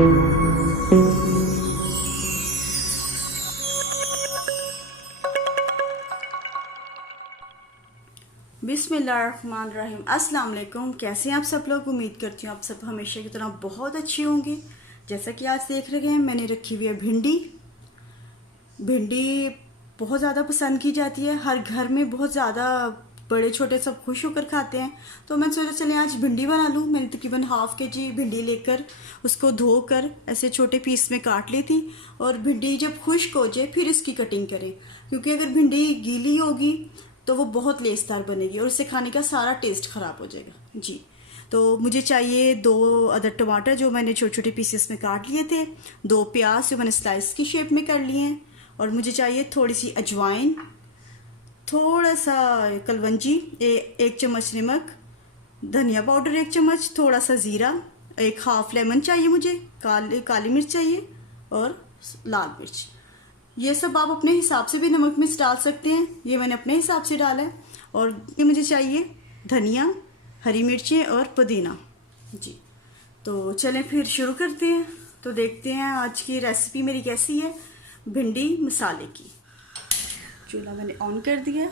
बिस्मिल्लाहिर्रहमानिर्रहीम। अस्सलाम वालेकुम। कैसे हैं आप सब लोग? उम्मीद करती हूँ आप सब हमेशा की तरह बहुत अच्छी होंगी। जैसा कि आज देख रहे हैं, मैंने रखी हुई है भिंडी। भिंडी बहुत ज़्यादा पसंद की जाती है, हर घर में बहुत ज़्यादा बड़े छोटे सब खुश होकर खाते हैं। तो मैं सोचा चले आज भिंडी बना लूँ। मैंने तकरीबन ½ kg भिंडी लेकर उसको धोकर ऐसे छोटे पीस में काट ली थी। और भिंडी जब खुश्क हो जाए फिर इसकी कटिंग करें, क्योंकि अगर भिंडी गीली होगी तो वो बहुत लेसदार बनेगी और इससे खाने का सारा टेस्ट ख़राब हो जाएगा जी। तो मुझे चाहिए 2 अदद टमाटर जो मैंने छोटे छोटे पीसेस में काट लिए थे, 2 प्याज जो मैंने स्लाइस की शेप में कर लिए हैं, और मुझे चाहिए थोड़ी सी अजवाइन, थोड़ा सा कलवंजी, 1 चम्मच नमक, धनिया पाउडर 1 चम्मच, थोड़ा सा ज़ीरा, 1/2 लेमन चाहिए मुझे, काली मिर्च चाहिए और लाल मिर्च। ये सब आप अपने हिसाब से भी नमक मिर्च डाल सकते हैं, ये मैंने अपने हिसाब से डाला है। और ये मुझे चाहिए धनिया, हरी मिर्चें और पुदीना जी। तो चलें फिर शुरू करते हैं। तो देखते हैं आज की रेसिपी मेरी कैसी है, भिंडी मसाले की। चूल्हा मैंने ऑन कर दिया।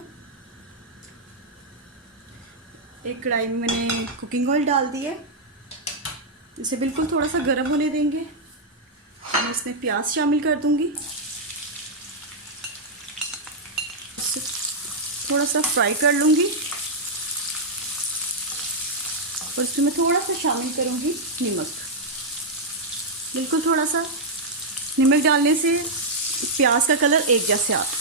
एक कढ़ाई में मैंने कुकिंग ऑयल डाल दिया, इसे बिल्कुल थोड़ा सा गर्म होने देंगे। मैं इसमें प्याज शामिल कर दूंगी, थोड़ा सा फ्राई कर लूँगी। और इसमें मैं थोड़ा सा शामिल करूँगी नमक, बिल्कुल थोड़ा सा। नमक डालने से प्याज का कलर एक जैसे आता है।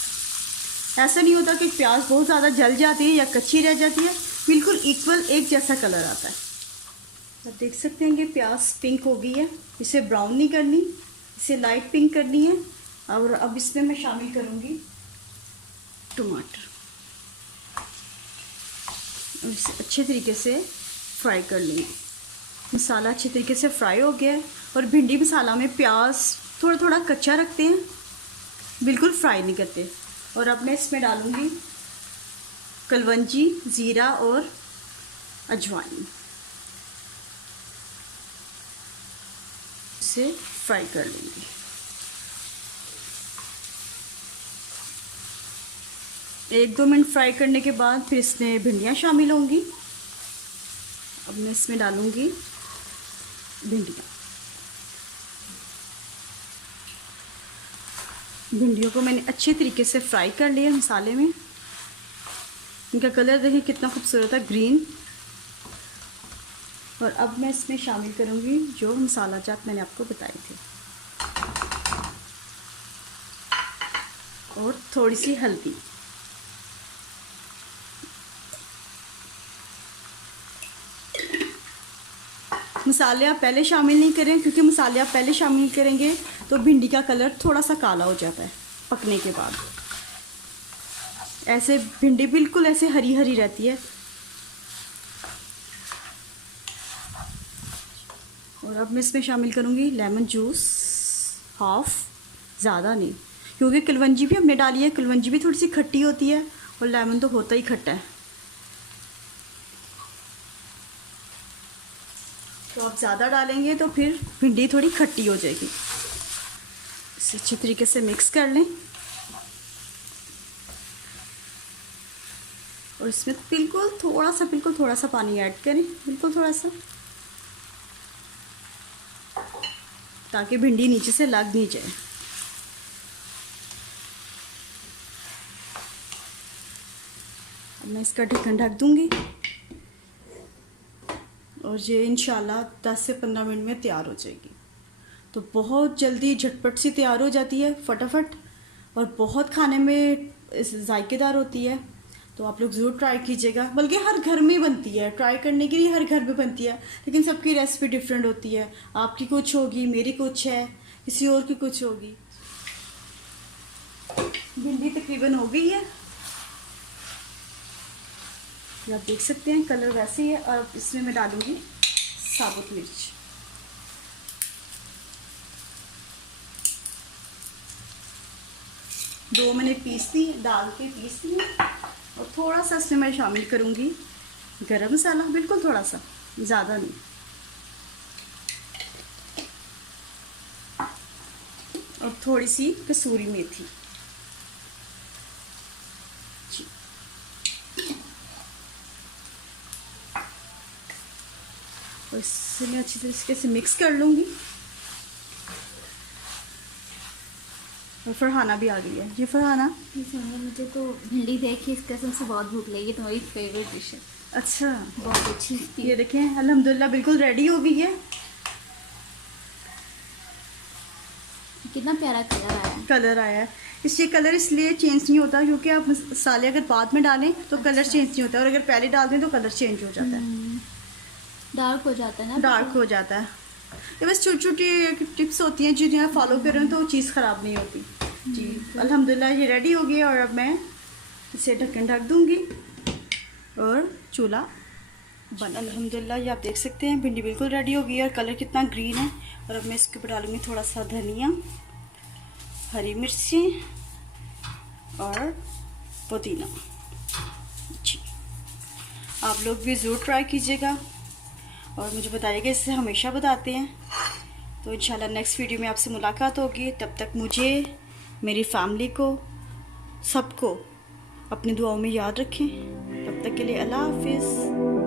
ऐसा नहीं होता कि प्याज बहुत ज़्यादा जल जाती है या कच्ची रह जाती है, बिल्कुल इक्वल एक जैसा कलर आता है। आप देख सकते हैं कि प्याज पिंक हो गई है। इसे ब्राउन नहीं करनी, इसे लाइट पिंक करनी है। और अब इसमें मैं शामिल करूँगी टमाटर, और इसे अच्छे तरीके से फ्राई कर लेंगे। मसाला अच्छे तरीके से फ्राई हो गया है। और भिंडी मसाला में प्याज थोड़ा थोड़ा कच्चा रखते हैं, बिल्कुल फ्राई नहीं करते। और अब मैं इसमें डालूँगी कलवंजी, ज़ीरा और अजवाइन, इसे फ्राई कर लेंगे। एक 2 मिनट फ्राई करने के बाद फिर इसमें भिंडियाँ शामिल होंगी। अब मैं इसमें डालूँगी भिंडियाँ। भिंडियों को मैंने अच्छे तरीके से फ्राई कर लिया मसाले में। इनका कलर देखिए कितना खूबसूरत है, ग्रीन। और अब मैं इसमें शामिल करूँगी जो मसाला जात मैंने आपको बताए थे, और थोड़ी सी हल्दी। मसाले आप पहले शामिल नहीं करें, क्योंकि मसाले आप पहले शामिल करेंगे तो भिंडी का कलर थोड़ा सा काला हो जाता है पकने के बाद। ऐसे भिंडी बिल्कुल ऐसे हरी हरी रहती है। और अब मैं इसमें शामिल करूँगी लेमन जूस, ½ ज़्यादा नहीं, क्योंकि कलवंजी भी हमने डाली है। कलवंजी भी थोड़ी सी खट्टी होती है और लेमन तो होता ही खट्टा है। तो आप ज़्यादा डालेंगे तो फिर भिंडी थोड़ी खट्टी हो जाएगी। इसे अच्छे तरीके से मिक्स कर लें। और इसमें बिल्कुल थोड़ा सा पानी ऐड करें, बिल्कुल थोड़ा सा, ताकि भिंडी नीचे से लग नहीं जाए। अब मैं इसका ढक्कन ढक दूंगी और ये इंशाल्लाह 10 से 15 मिनट में तैयार हो जाएगी। तो बहुत जल्दी झटपट सी तैयार हो जाती है, फटाफट, और बहुत खाने में जायकेदार होती है। तो आप लोग ज़रूर ट्राई कीजिएगा। बल्कि हर घर में बनती है, ट्राई करने के लिए हर घर में बनती है, लेकिन सबकी रेसिपी डिफरेंट होती है। आपकी कुछ होगी, मेरी कुछ है, किसी और की कुछ होगी। भिंडी तकरीबन हो गई है, आप देख सकते हैं कलर वैसे ही है। और इसमें मैं डालूंगी साबुत मिर्च, दो मैंने पीस दी, डाल के पीस दी। और थोड़ा सा इसमें मैं शामिल करूंगी गरम मसाला, बिल्कुल थोड़ा सा, ज़्यादा नहीं। और थोड़ी सी कसूरी मेथी। और इससे मैं अच्छी तरीके से मिक्स कर लूँगी। और फरहाना भी आ गई है। जी फरहाना। मुझे तो भिंडी देखी इस कसम से बहुत भूख लगी, तुम्हारी फेवरेट डिश है। अच्छा, बहुत अच्छी लगती है। ये देखें अल्हम्दुलिल्लाह बिल्कुल रेडी हो गई है। कितना प्यारा कलर आया है। कलर आया है। इसलिए कलर इसलिए चेंज नहीं होता क्योंकि आप मसाले अगर बाद में डालें तो कलर चेंज नहीं होता, और अगर पहले डाल दें तो कलर चेंज हो जाता है, डार्क हो जाता है ना। डार्क हो जाता है। ये बस छोटी छोटी टिप्स होती हैं जो आप फॉलो कर रहे हो तो वो चीज़ ख़राब नहीं होती। जी अल्हम्दुलिल्लाह ये रेडी हो गई, और अब मैं इसे ढक्कन ढक दूँगी और चूल्हा बंद। अल्हम्दुलिल्लाह ये आप देख सकते हैं भिंडी बिल्कुल रेडी हो गई है और कलर कितना ग्रीन है। और अब मैं इसके ऊपर डालूँगी थोड़ा सा धनिया, हरी मिर्ची और पुदीना। जी आप लोग भी ज़रूर ट्राई कीजिएगा और मुझे बताइएगा, इससे हमेशा बताते हैं। तो इंशाल्लाह नेक्स्ट वीडियो में आपसे मुलाकात होगी। तब तक मुझे, मेरी फैमिली को, सबको अपनी दुआओं में याद रखें। तब तक के लिए अल्लाह हाफिज़।